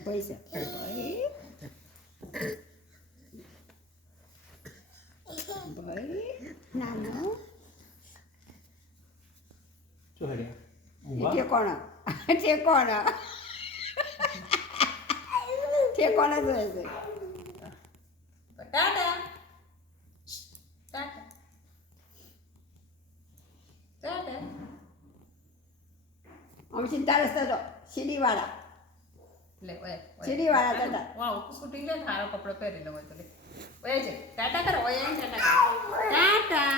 પૈસા ભાઈ ભાઈ નાનો શું હે ઠેકોણા ઠેકોણા ઠેકોણા જોઈએ છે ટાટા ટાટા ટાટા આમ ચિંતા રસ્તા તો સીડીવાળા લે ઓય સીડીવાળા ટાટા વાવ શૂટિંગ લે સારો કપડો પહેરી લો તો લે ઓય છે ટાટા કરો ઓય ટાટા કરો ટાટા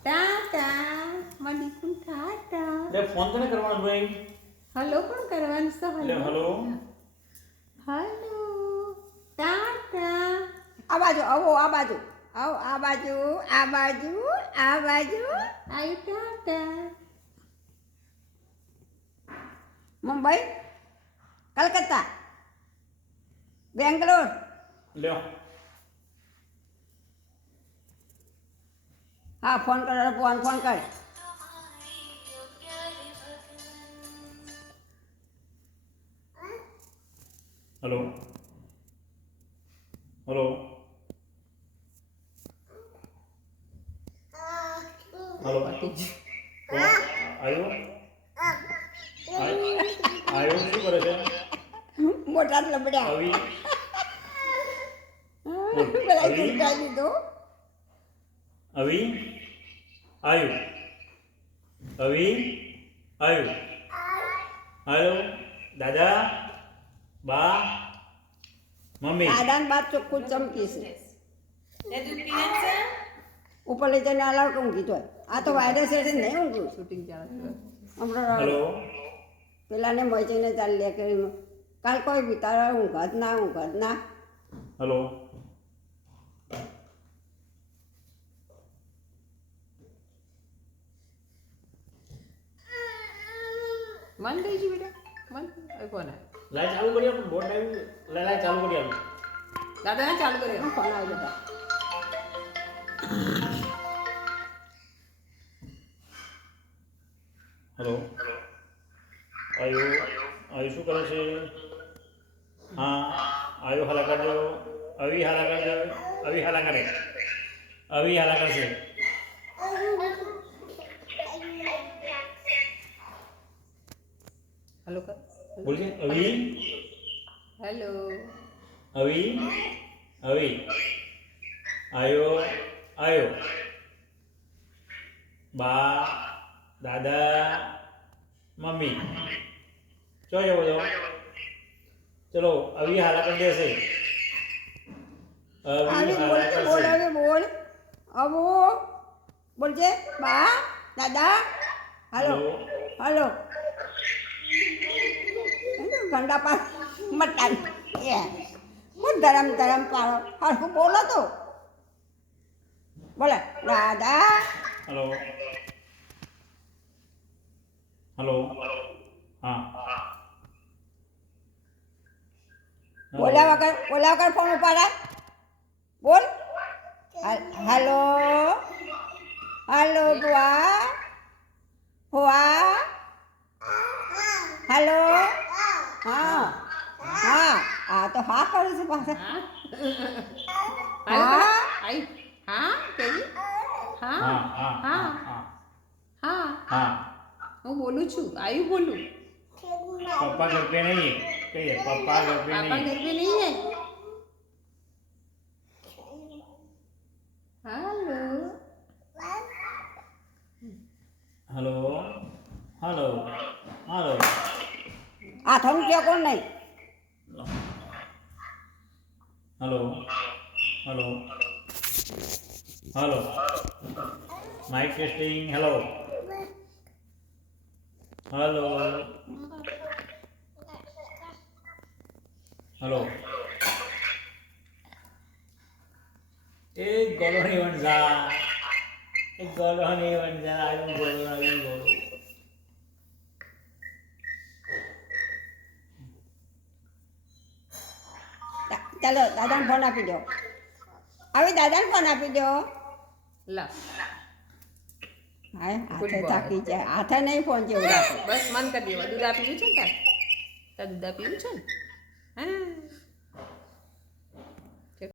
ટાટા મની કું ટાટા લે ફોન તને કરવાનો ભાઈ હલો પણ કરવાનું છે લે હલો હલો હલો ટાટા આ બાજુ આવો આ બાજુ આવો આ બાજુ આ બાજુ આ બાજુ આઈ ટાટા મુંબઈ કલકત્તા બેંગ્લોર લ્યો હા ફોન કર ફોન કર હલો હલો હલો કોણ આવ્યો આવ્યો શું કરે છે મોટા લબડ્યા આવી પેલા આવી? ચૂંટાઈ દીધો આવી આવ્યું આવી આવ્યું હાલો દાદા બા મમ્મી દાદાને બાદ ચોખ્ખું ચમકી છે એ દૂધ પીવે છે ઉપર લઈ જઈને અલાવ કે ઊંઘી તો આ તો વાયરસ છે નહીં ઊંઘું શૂટિંગ ચાલે છે હમણાં હલો પેલાને મચીને ચાલ્યા કરી કાલ કોઈ બિતારા ઊંઘ જ ના હલો મન થઈ ગયું બેટા મન કોને લાઈટ ચાલુ કરી આપો બોર્ડ આવ્યું લાઈટ ચાલુ કરી આપો દાદાને ચાલુ કર્યો ફોન આવી બધા હલો આયુ શું કરે છે હા આયુ હાલા કરજો આવી હાલા કરજો આવી હાલા કરે આવી હાલા કરશે હલો કર બોલજે આવી હેલો આવી આવી આયો આયો બા દાદા મમ્મી ચો જવો છો ચલો આવી હાલા કરી દેશે આવી હાલા બોલ કરશે હવે બોલ અબો બોલજે બા દાદા હાલો હાલો ગંડા પાસ મટન એ હું ધરમ પાડો હરખું બોલો તો બોલે દાદા હલો હલો હા બોલ્યા વગર ફોન ઉપાડાય બોલ હાલો હાલો બુઆ બુઆ હાલો હા હા આ તો હા કરું છું પાછા હા આઈ હા કેવી હા હા હા હા હા હા હા હું બોલું છું આયુ બોલું પપ્પા घर पे नहीं है कहिए पप्पा घर पे पापा नहीं घर पे नहीं है हेलो हेलो हेलो हेलो આ થયું કે કોણ નહીં hello hello hello mike testing hello hello hello एक गोलो नहीं बन जा एक गोलो नहीं बन जा आयु गोलो ચાલો દાદાને ફોન આપી દો હવે દાદાને ફોન આપી દો ला હાથે થાકી જાય હાથે નહીં ફોન જેવું રાખો बस मन कर दियो दूध आप पीવું છે ને તાર દૂધા પીવું છે ને હા